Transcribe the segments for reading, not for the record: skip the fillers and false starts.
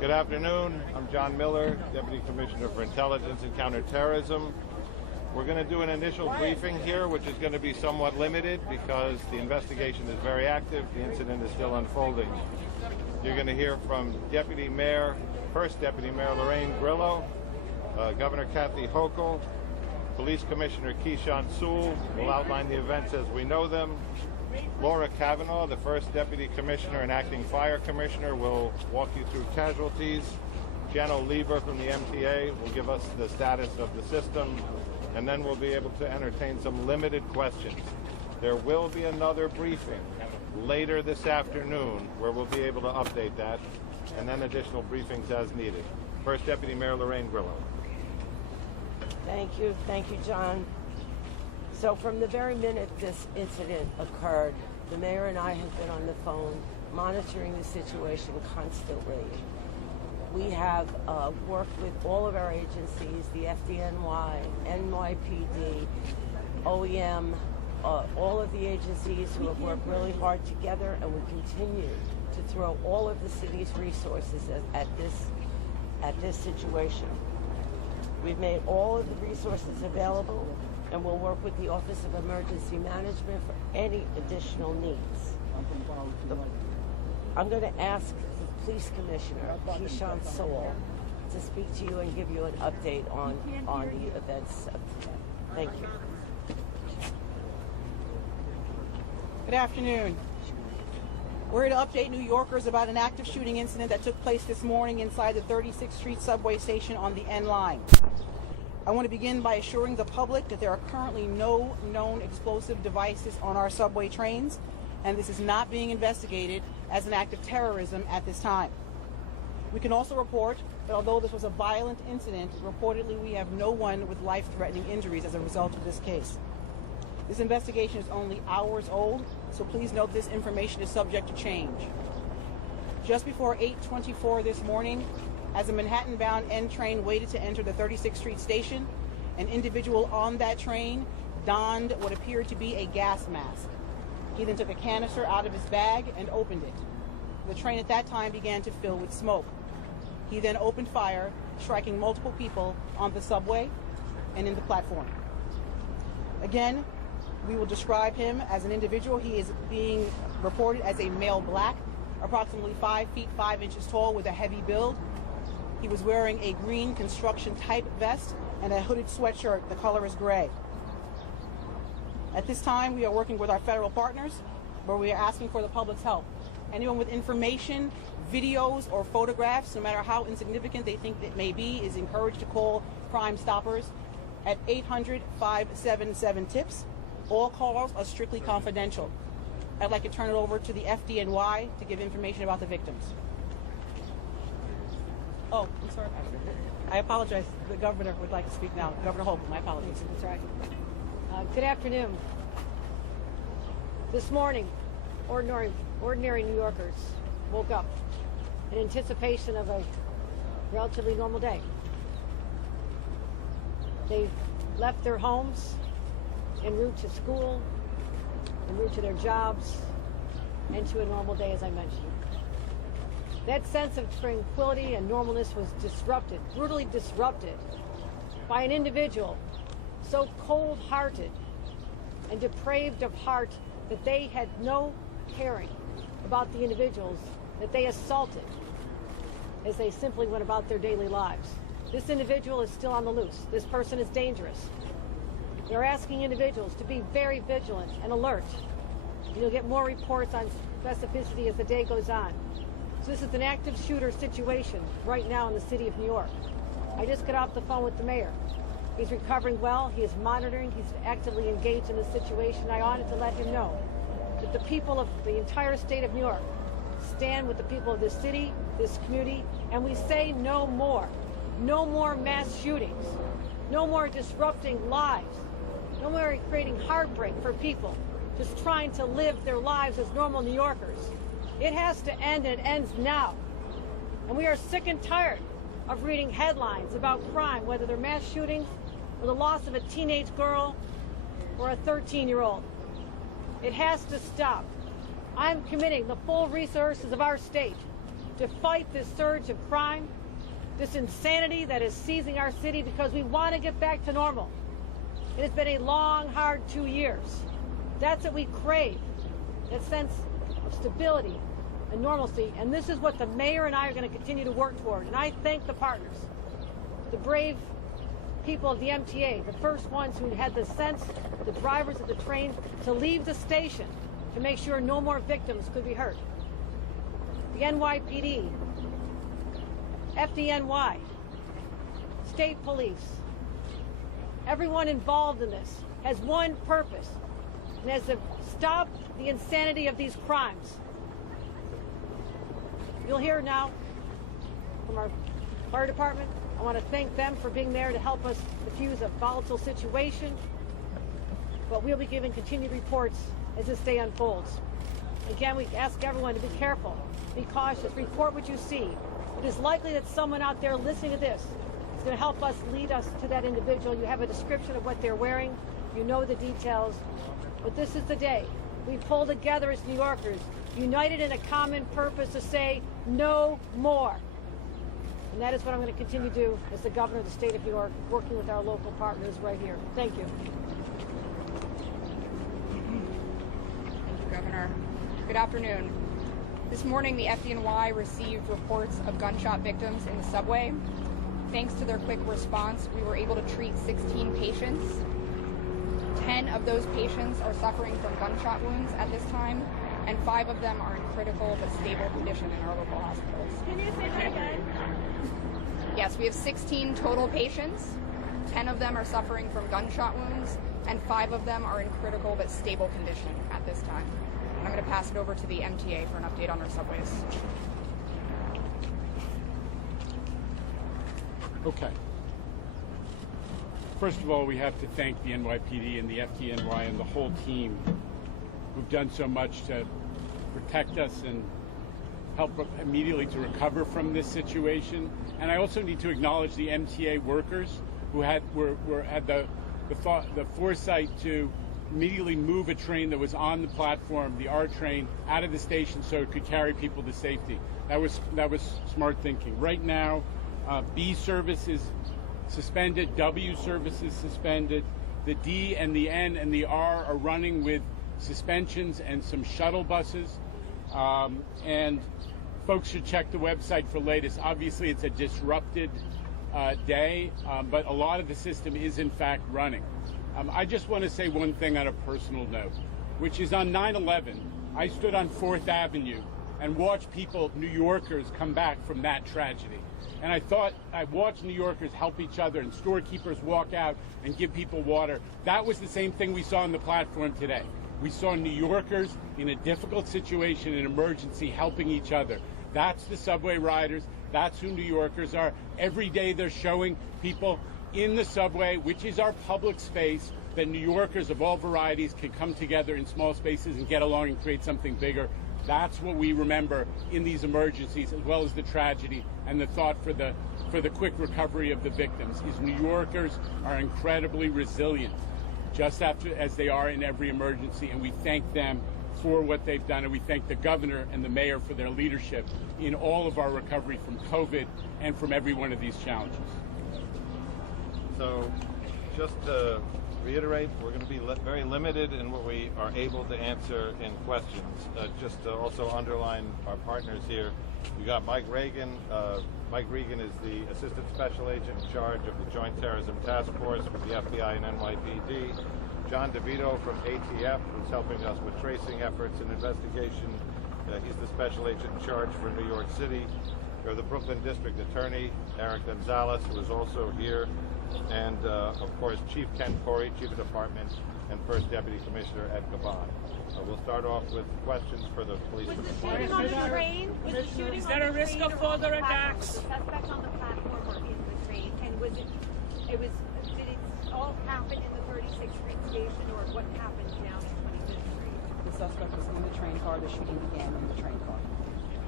Good afternoon. I'm John Miller, Deputy Commissioner for Intelligence and Counterterrorism. We're going to do an initial briefing here, which is going to be somewhat limited because the investigation is very active. The incident is still unfolding. You're going to hear from First Deputy Mayor Lorraine Grillo, Governor Kathy Hochul, Police Commissioner Keyshawn Sewell will outline the events as we know them. Laura Kavanaugh, the First Deputy Commissioner and Acting Fire Commissioner, will walk you through casualties. Jenno Lieber from the MTA will give us the status of the system, and then we'll be able to entertain some limited questions. There will be another briefing later this afternoon where we'll be able to update that, and then additional briefings as needed. First Deputy Mayor Lorraine Grillo. Thank you, John. So from the very minute this incident occurred, the mayor and I have been on the phone monitoring the situation constantly. We have worked with all of our agencies, the FDNY, NYPD, OEM, all of the agencies who have worked really hard together, and we continue to throw all of the city's resources at this situation. We've made all of the resources available, and we'll work with the Office of Emergency Management for any additional needs. I'm going to ask the Police Commissioner, Keyshawn Sewell, to speak to you and give you an update on the events. Thank you. Good afternoon. We're here to update New Yorkers about an active shooting incident that took place this morning inside the 36th Street subway station on the N line. I want to begin by assuring the public that there are currently no known explosive devices on our subway trains, and this is not being investigated as an act of terrorism at this time. We can also report that although this was a violent incident, reportedly we have no one with life-threatening injuries as a result of this case. This investigation is only hours old, so please note this information is subject to change. Just before 8:24 this morning, as a Manhattan-bound N train waited to enter the 36th Street station, an individual on that train donned what appeared to be a gas mask. He then took a canister out of his bag and opened it. The train at that time began to fill with smoke. He then opened fire, striking multiple people on the subway and in the platform. Again, we will describe him as an individual. He is being reported as a male black, approximately 5 feet 5 inches tall with a heavy build. He was wearing a green construction type vest and a hooded sweatshirt. The color is gray. At this time, we are working with our federal partners where we are asking for the public's help. Anyone with information, videos, or photographs, no matter how insignificant they think it may be, is encouraged to call Crime Stoppers at 800-577-TIPS. All calls are strictly confidential. I'd like to turn it over to the FDNY to give information about the victims. Oh, I'm sorry. I apologize. The governor would like to speak now. Governor Hochul, my apologies. That's right. Good afternoon. This morning, ordinary New Yorkers woke up in anticipation of a relatively normal day. They left their homes en route to school, en route to their jobs, and to a normal day, as I mentioned. That sense of tranquility and normalness was disrupted, brutally disrupted, by an individual so cold-hearted and depraved of heart that they had no caring about the individuals that they assaulted as they simply went about their daily lives. This individual is still on the loose. This person is dangerous. They're asking individuals to be very vigilant and alert. You'll get more reports on specificity as the day goes on. So this is an active shooter situation right now in the city of New York. I just got off the phone with the mayor. He's recovering well. He is monitoring. He's actively engaged in the situation. I wanted to let him know that the people of the entire state of New York stand with the people of this city, this community, and we say no more. No more mass shootings. No more disrupting lives. No more creating heartbreak for people just trying to live their lives as normal New Yorkers. It has to end, and it ends now. And we are sick and tired of reading headlines about crime, whether they're mass shootings or the loss of a teenage girl or a 13-year-old. It has to stop. I'm committing the full resources of our state to fight this surge of crime, this insanity that is seizing our city, because we want to get back to normal. It has been a long, hard 2 years. That's what we crave, that sense of stability and normalcy. And this is what the mayor and I are going to continue to work toward. And I thank the partners, the brave people of the MTA, the first ones who had the sense, the drivers of the train, to leave the station to make sure no more victims could be hurt. The NYPD, FDNY, state police, everyone involved in this has one purpose, and that's to stop the insanity of these crimes. You'll hear now from our fire department. I want to thank them for being there to help us diffuse a volatile situation, but we'll be giving continued reports as this day unfolds. Again, we ask everyone to be careful, be cautious, report what you see. It is likely that someone out there listening to this is going to help us lead us to that individual. You have a description of what they're wearing. You know the details. But this is the day we pull together as New Yorkers, united in a common purpose to say no more. And that is what I'm going to continue to do as the governor of the state of New York, working with our local partners right here. Thank you. Thank you, Governor. Good afternoon. This morning, the FDNY received reports of gunshot victims in the subway. Thanks to their quick response, we were able to treat 16 patients. 10 of those patients are suffering from gunshot wounds at this time, and 5 of them are in critical but stable condition in our local hospitals. Can you say that again? Yes, we have 16 total patients. 10 of them are suffering from gunshot wounds, and 5 of them are in critical but stable condition at this time. And I'm going to pass it over to the MTA for an update on our subways. Okay. First of all, we have to thank the NYPD and the FDNY and the whole team who've done so much to protect us and help immediately to recover from this situation. And I also need to acknowledge the MTA workers who had the foresight to immediately move a train that was on the platform, the R train, out of the station so it could carry people to safety. That was smart thinking. Right now, B service is suspended, W service is suspended. The D and the N and the R are running with suspensions and some shuttle buses. And folks should check the website for latest. Obviously, it's a disrupted day, but a lot of the system is in fact running. I just want to say one thing on a personal note, which is on 9/11, I stood on 4th Avenue and watched people, New Yorkers, come back from that tragedy. And I watched New Yorkers help each other and storekeepers walk out and give people water. That was the same thing we saw on the platform today. We saw New Yorkers in a difficult situation, an emergency, helping each other. That's the subway riders. That's who New Yorkers are. Every day they're showing people in the subway, which is our public space, that New Yorkers of all varieties can come together in small spaces and get along and create something bigger. That's what we remember in these emergencies, as well as the tragedy and the thought for the quick recovery of the victims. Is New Yorkers are incredibly resilient, just as they are in every emergency, and we thank them for what they've done, and we thank the governor and the mayor for their leadership in all of our recovery from COVID and from every one of these challenges. So, just to reiterate, we're going to be very limited in what we are able to answer in questions. Just to also underline our partners here, we got Mike Regan. Mike Regan is the Assistant Special Agent in charge of the Joint Terrorism Task Force with the FBI and NYPD. John DeVito from ATF, who's helping us with tracing efforts and investigation. He's the Special Agent in charge for New York City. We have the Brooklyn District Attorney, Eric Gonzalez, who is also here. And, of course, Chief Ken Corey, Chief of Department, and First Deputy Commissioner Ed Caban. We'll start off with questions for the police. Was the shooting on the train? Was the shooting Is there a risk of further attacks? Suspect on the platform or in the train? And did it all happen in the 36th Street station, or what happened down in 25th Street? The suspect was in the train car. The shooting began in the train car.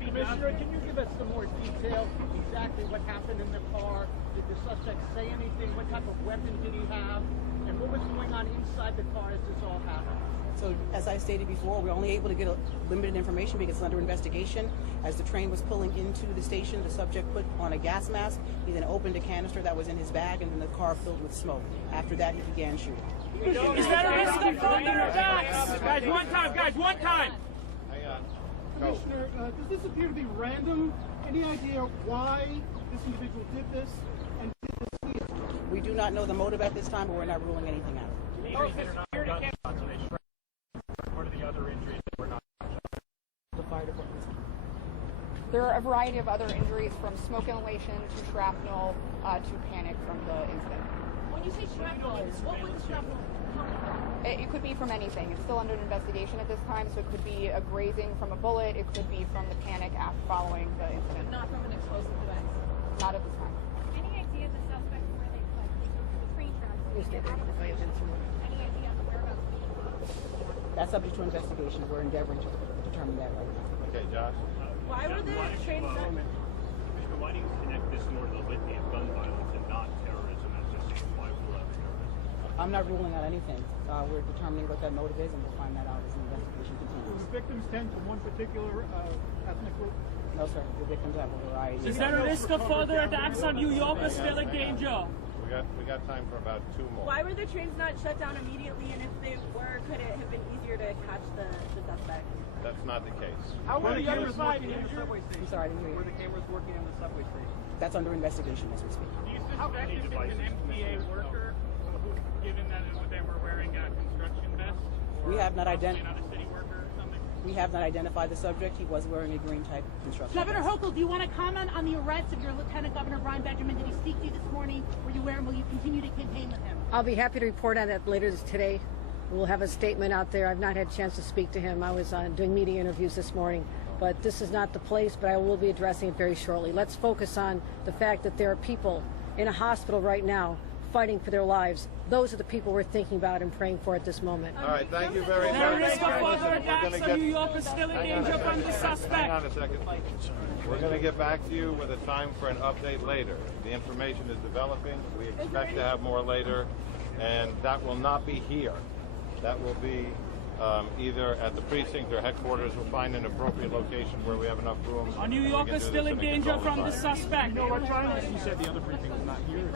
Commissioner, can you give us some more detail exactly what happened in the car? Did the suspect say anything? What type of weapon did he have? And what was going on inside the car as this all happened? So, as I stated before, we're only able to get limited information because it's under investigation. As the train was pulling into the station, the subject put on a gas mask. He then opened a canister that was in his bag, and then the car filled with smoke. After that, he began shooting. Is that a risk of further attacks? Guys, one time, guys, one time! Hang on. Commissioner, does this appear to be random? Any idea why this individual did this and did this here? We do not know the motive at this time, but we're not ruling anything out. What are the other injuries that were not? The fire department. There are a variety of other injuries, from smoke inhalation to shrapnel to panic from the incident. When you say shrapnel, what would the shrapnel come from? It could be from anything. It's still under investigation at this time, so it could be a grazing from a bullet. It could be from the panic after following the incident. Not from an explosive device. Not at this time. Any idea the suspect where they fled? The train tracks. Any idea on the whereabouts? That's subject to investigation. We're endeavoring to determine that right now. Okay, Josh. Why were the trains not? Why do you connect this more to the litany of gun violence and not terrorism as just saying why we love terrorism? I'm not ruling out anything. We're determining what that motive is, and we'll find that out as the investigation Do continues. the victims tend to one particular ethnic group? No, sir. The victims have a variety. Is there a risk of further attacks on New Yorkers still in danger? We got time for about 2 more. Why were the trains not shut down immediately? And if they were, could it have been easier to catch the suspect? That's not the case. How were the other cameras side working in the injured? subway station? I'm sorry, I didn't hear you. Were the cameras working in the subway station? That's under investigation as we speak. Do you suspect this is an MTA worker, given that they were wearing a construction vest? We have not Possibly not a city worker or something? We have not identified the subject. He was wearing a green type construction Governor vest. Hochul, do you want to comment on the arrest of your Lieutenant Governor Brian Benjamin? Did he speak to you this morning? Were you aware, and will you continue to campaign with him? I'll be happy to report on that later today. We'll have a statement out there. I've not had a chance to speak to him. I was doing media interviews this morning, but this is not the place, but I will be addressing it very shortly. Let's focus on the fact that there are people in a hospital right now fighting for their lives. Those are the people we're thinking about and praying for at this moment. All right, thank you very Is there a much. risk of further attacks on New Yorkers still in Hang on a danger from the second. Hang on suspect? a second. We're going to get back to you with a time for an update later. The information is developing. We expect to have more later, and that will not be here. That will be either at the precinct or headquarters. We'll find an appropriate location where we have enough room. Are New We can Yorkers do still this in a danger controlled from the environment. suspect? You said the other precinct was not here.